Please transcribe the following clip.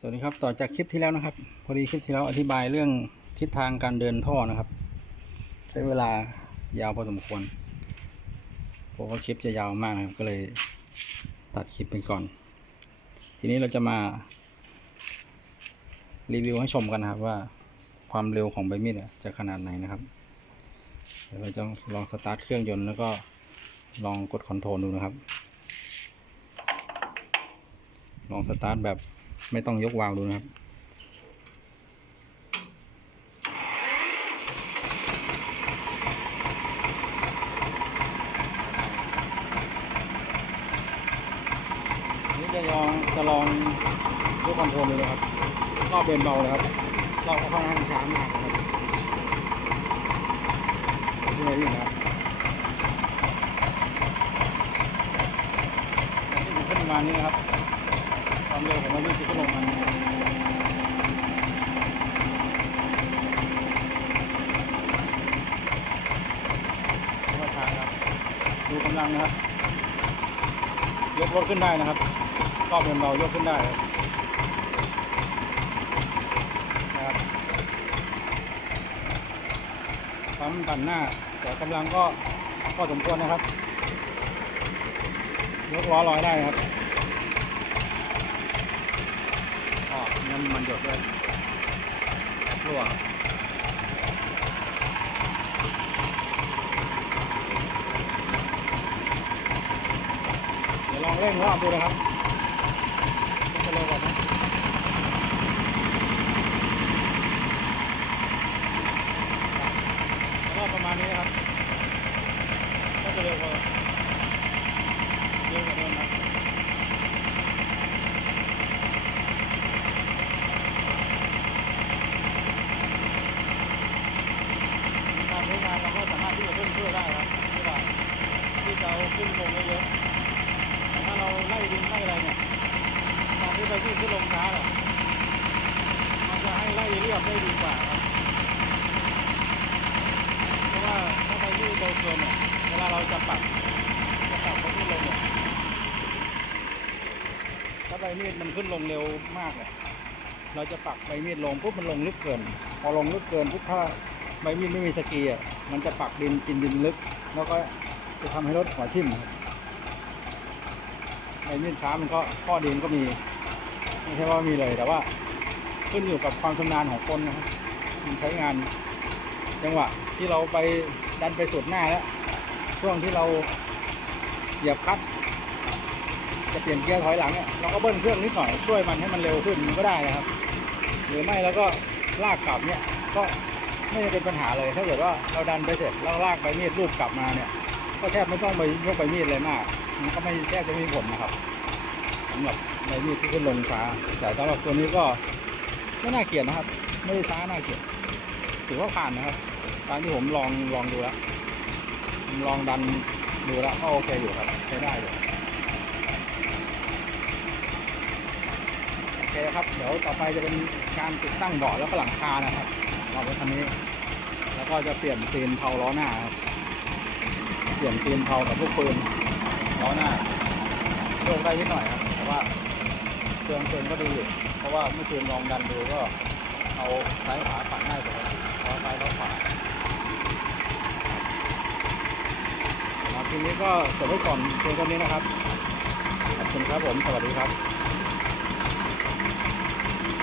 สวัสดีครับต่อจากคลิปที่แล้วนะครับ พอดีคลิปที่แล้วอธิบายเรื่องทิศทางการเดินท่อนะครับ ใช้เวลายาวพอสมควรเพราะว่าคลิปจะยาวมากนะครับก็เลยตัดคลิปไปก่อน ทีนี้เราจะมา รีวิวให้ชมกันนะครับว่าความเร็วของใบมีดจะขนาดไหนนะครับเดี๋ยวเราจะลองสตาร์ทเครื่องยนต์แล้วก็ลองกดคอนโทรลดูนะครับ ลองสตาร์ทแบบไม่ต้องยกวาล์วดูนะครับ นี่จะลองจะลองยกคอนโทรลเลยครับ รอบเบนเบาเลยครับ รอบค่อนข้างช้ามากนะครับที่ไหนวิ่งนะครับนี่ถึงขึ้นมานี้นะครับ ความเร็วของมันวิ่งจะลงมันว่าช้าครับ ดูกำลังนะครับ ยกรถขึ้นได้นะครับรอบเดินเบายกขึ้นได้นะครับปั๊มปั่นหน้า แต่กำลังก็ก็สมควรนะครับยกล้อลอยได้นะครับ อ๋อน้ำมันหยดด้วยรั่วเดี๋ยวลองเร่งรอบดูนะครับจะเร็วกว่าไหมรอบประมาณนี้นะครับก็จะเร็วกว่าเร็วกว่าเดิมนะ การใช้งานเราก็สามารถที่จะเพิ่มช่วยได้ครับที่ว่าที่เอาขึ้นลงเยอะๆแต่ถ้าเราไล่ดินไล่อะไรเนี่ยตอนที่ไปที่ขึ้นลงช้าเนี่ยมันจะให้ไล่เรียบได้ดีกว่าครับเพราะว่าถ้าไปที่เร็วเกินเนี่ยเวลาเราจะปรับจะปรับไปที่ลงเนี่ยถ้าใบมีดมันขึ้นลงเร็วมากเนี่ยเราจะปักใบมีดลงปุ๊บมันลงลึกเกิน พอลงลึกเกินปุ๊บถ้าใบมีดไม่มีสกีอะ มันจะปักดินกินดินลึก แล้วก็จะทำให้รถหัวทิ่มใบมีดช้ามันก็ข้อดีมันก็มี ไม่ใช่ว่ามีเลยแต่ว่า ขึ้นอยู่กับความชำนาญของคนนะครับมันใช้งาน จังหวะที่เราไปดันไปสุดหน้าแล้ว ช่วงที่เราเหยียบคัดจะเปลี่ยนเกียร์ถอยหลังเนี่ยเราก็เบิ้ลเครื่องนิดหน่อยช่วยมันให้มันเร็วขึ้นก็ได้นะครับ หรือไม่แล้วก็ลากกลับเนี่ยก็ ไม่ได้เป็นปัญหาเลยถ้าเกิดว่าเราดันไปเสร็จแล้วลากใบมีดรูปกลับมาเนี่ย ก็แทบไม่ต้องไปยกใบมีดเลยมาก มันก็ไม่แทบจะไม่มีผลนะครับสำหรับใบมีดที่ขึ้นลงช้าแต่สำหรับตัวนี้ก็ไม่น่าเกลียดนะครับ ไม่ได้ช้าน่าเกลียดถือว่าผ่านนะครับตามที่ผมลองลองดูแล้วลองดันดูแล้วก็โอเคอยู่ครับใช้ได้อยู่โอเคครับ เดี๋ยวต่อไปจะเป็นการติดตั้งเบาะแล้วก็หลังคานะครับ เราไปคันนี้ แล้วก็จะเปลี่ยนซีนเผาล้อหน้าครับเปลี่ยนซีนเผากับลูกปืนล้อหน้าโยกได้นิดหน่อยครับแต่ว่าเครื่องเกินก็ดีอยู่เพราะว่าเมื่อคืนลองดันดูก็เอาซ้ายขวาปัดง่ายกว่าเอาซ้ายแล้วขวาครับทีนี้ก็จบไว้ก่อนเพียงเท่านี้นะครับขอบคุณครับผมสวัสดีครับ